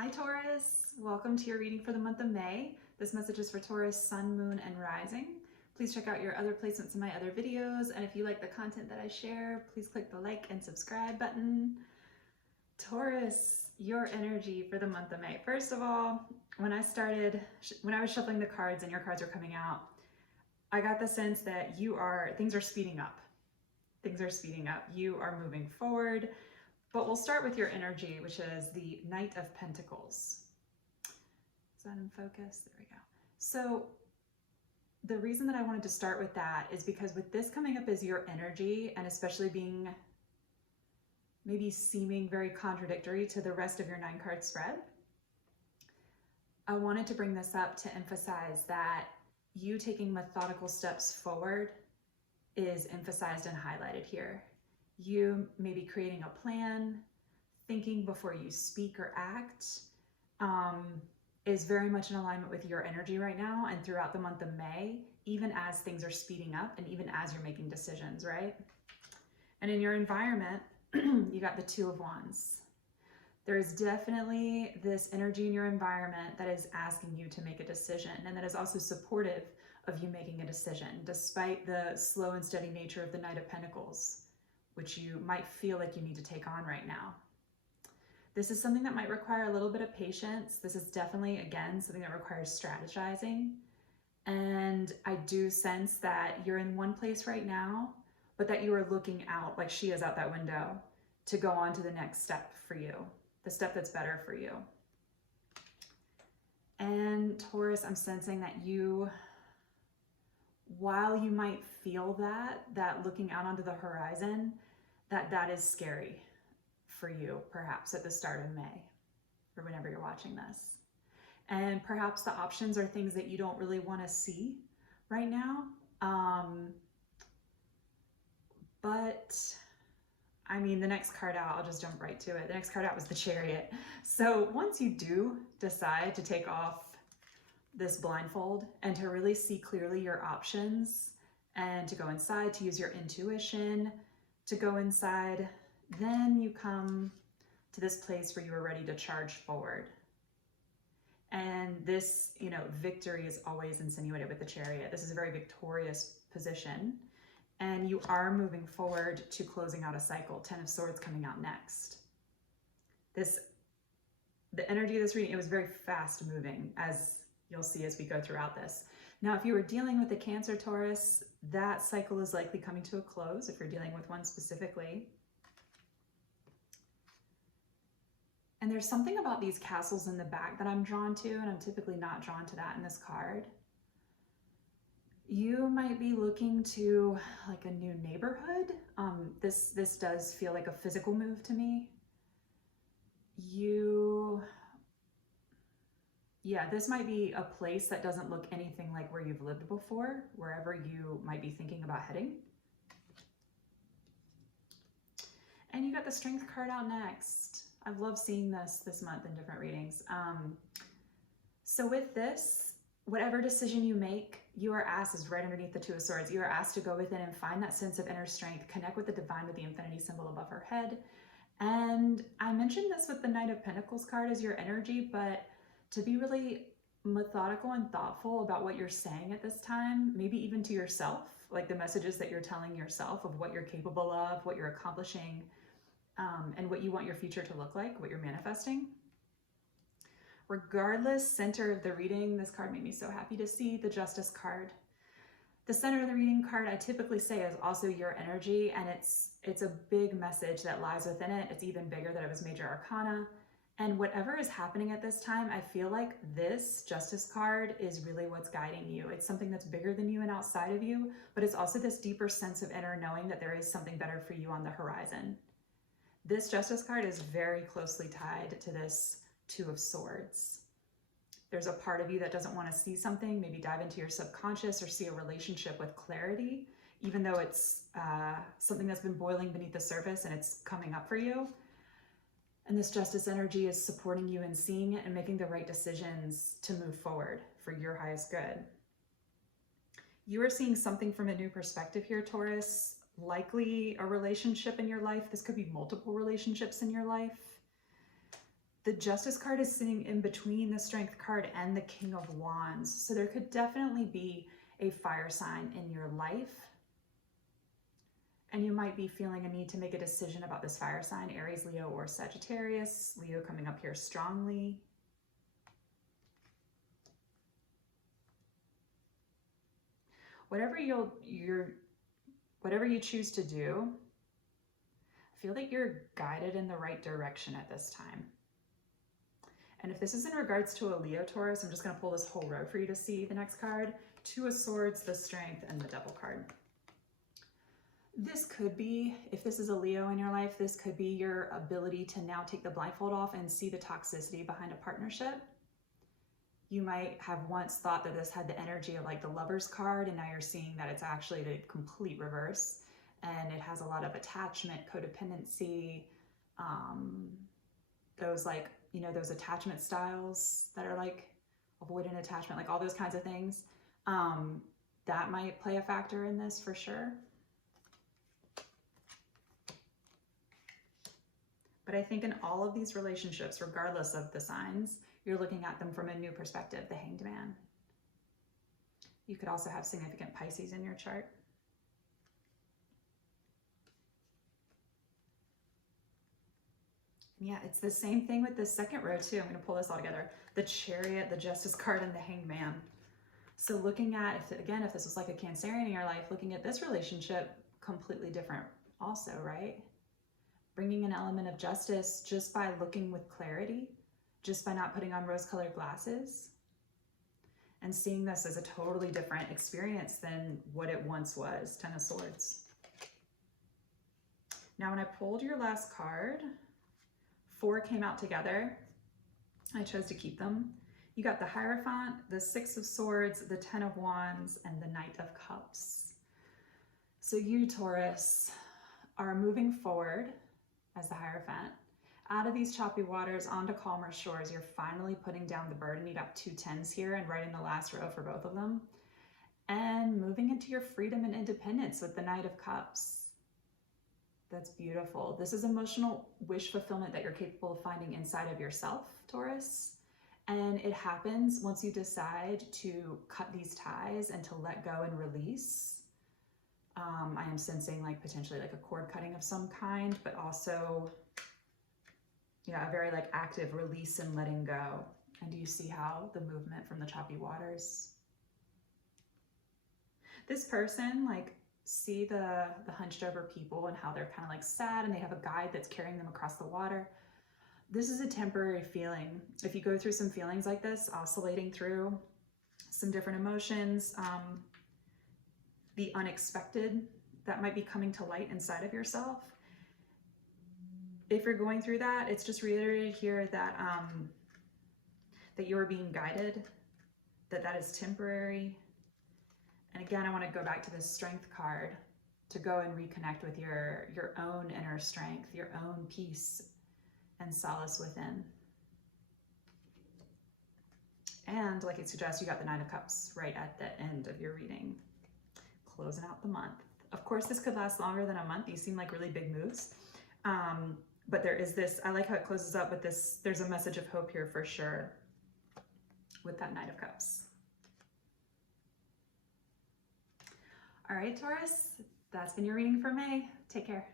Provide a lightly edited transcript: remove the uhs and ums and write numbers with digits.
Hi Taurus, welcome to your reading for the month of May. This message is for Taurus, Sun, Moon, and Rising. Please check out your other placements in my other videos, and if you like the content that I share, please click the like and subscribe button. Taurus, your energy for the month of May. First of all, when I was shuffling the cards and your cards were coming out, I got the sense that things are speeding up. Things are speeding up. You are moving forward. But we'll start with your energy, which is the Knight of Pentacles. Is that in focus? There we go. So the reason that I wanted to start with that is because with this coming up as your energy, and especially being maybe seeming very contradictory to the rest of your 9-card spread, I wanted to bring this up to emphasize that you taking methodical steps forward is emphasized and highlighted here. You may be creating a plan, thinking before you speak or act, is very much in alignment with your energy right now and throughout the month of May, even as things are speeding up and even as you're making decisions, right? And in your environment, you got the Two of Wands. There is definitely this energy in your environment that is asking you to make a decision, and that is also supportive of you making a decision, despite the slow and steady nature of the Knight of Pentacles, which you might feel like you need to take on right now. This is something that might require a little bit of patience. This is definitely, again, something that requires strategizing. And I do sense that you're in one place right now, but that you are looking out, like she is out that window, to go on to the next step for you, the step that's better for you. And Taurus, I'm sensing that while you might feel that looking out onto the horizon, that is scary for you, perhaps at the start of May, or whenever you're watching this. And perhaps the options are things that you don't really want to see right now. But I mean, the next card out, I'll just jump right to it. The next card out was the Chariot. So once you do decide to take off this blindfold and to really see clearly your options and to go inside, to use your intuition, to go inside, then you come to this place where you are ready to charge forward. And this, victory is always insinuated with the Chariot. This is a very victorious position. And you are moving forward to closing out a cycle. 10 of Swords coming out next. The energy of this reading, it was very fast moving, as you'll see as we go throughout this. Now, if you were dealing with a Cancer, Taurus, that cycle is likely coming to a close if you're dealing with one specifically. And there's something about these castles in the back that I'm drawn to, and I'm typically not drawn to that in this card. You might be looking to like a new neighborhood. This does feel like a physical move to me. This might be a place that doesn't look anything like where you've lived before, wherever you might be thinking about heading. And you got the Strength card out next. I've loved seeing this month in different readings. So with this, whatever decision you make, you are asked, is right underneath the Two of Swords, you are asked to go within and find that sense of inner strength, connect with the divine, with the infinity symbol above her head. And I mentioned this with the Knight of Pentacles card as your energy, but to be really methodical and thoughtful about what you're saying at this time, maybe even to yourself, like the messages that you're telling yourself of what you're capable of, what you're accomplishing, and what you want your future to look like, what you're manifesting. Regardless, center of the reading, this card made me so happy to see, the Justice card. The center of the reading card, I typically say, is also your energy, and it's a big message that lies within it. It's even bigger that it was Major Arcana. And whatever is happening at this time, I feel like this Justice card is really what's guiding you. It's something that's bigger than you and outside of you, but it's also this deeper sense of inner knowing that there is something better for you on the horizon. This Justice card is very closely tied to this Two of Swords. There's a part of you that doesn't want to see something, maybe dive into your subconscious or see a relationship with clarity, even though it's something that's been boiling beneath the surface and it's coming up for you. And this Justice energy is supporting you in seeing it and making the right decisions to move forward for your highest good. You are seeing something from a new perspective here, Taurus. Likely a relationship in your life. This could be multiple relationships in your life. The Justice card is sitting in between the Strength card and the King of Wands. So there could definitely be a fire sign in your life. And you might be feeling a need to make a decision about this fire sign, Aries, Leo, or Sagittarius. Leo coming up here strongly. Whatever you choose to do, I feel that you're guided in the right direction at this time. And if this is in regards to a Leo, Taurus, I'm just going to pull this whole row for you to see the next card. Two of Swords, the Strength, and the Devil card. This could be, if this is a Leo in your life, this could be your ability to now take the blindfold off and see the toxicity behind a partnership. You might have once thought that this had the energy of like the Lovers card, and now you're seeing that it's actually the complete reverse. And it has a lot of attachment, codependency, those like, you know, those attachment styles that are like avoidant attachment, like all those kinds of things. That might play a factor in this for sure. But I think in all of these relationships, regardless of the signs, you're looking at them from a new perspective, the Hanged Man. You could also have significant Pisces in your chart. Yeah, it's the same thing with this second row too. I'm going to pull this all together. The Chariot, the Justice card, and the Hanged Man. So looking at, if this was like a Cancerian in your life, looking at this relationship, completely different also, right? Bringing an element of justice just by looking with clarity, just by not putting on rose-colored glasses, and seeing this as a totally different experience than what it once was. Ten of Swords. Now, when I pulled your last card, 4 came out together. I chose to keep them. You got the Hierophant, the 6 of Swords, the 10 of Wands, and the Knight of Cups. So you, Taurus, are moving forward as the Hierophant. Out of these choppy waters onto calmer shores, you're finally putting down the burden. You got 2 10s here and right in the last row for both of them. And moving into your freedom and independence with the Knight of Cups. That's beautiful. This is emotional wish fulfillment that you're capable of finding inside of yourself, Taurus. And it happens once you decide to cut these ties and to let go and release. I am sensing like potentially like a cord cutting of some kind, but also, yeah, a very like active release and letting go. And do you see how the movement from the choppy waters? This person, like, see the hunched over people and how they're kind of like sad and they have a guide that's carrying them across the water. This is a temporary feeling. If you go through some feelings like this, oscillating through some different emotions, the unexpected that might be coming to light inside of yourself. If you're going through that, it's just reiterated here that that you're being guided, that is temporary. And again, I want to go back to this Strength card to go and reconnect with your own inner strength, your own peace and solace within. And like it suggests, you got the 9 of Cups right at the end of your reading, closing out the month. Of course, this could last longer than a month. These seem like really big moves. But there is this, I like how it closes up with this, there's a message of hope here for sure with that 9 of Cups. All right, Taurus, that's been your reading for May. Take care.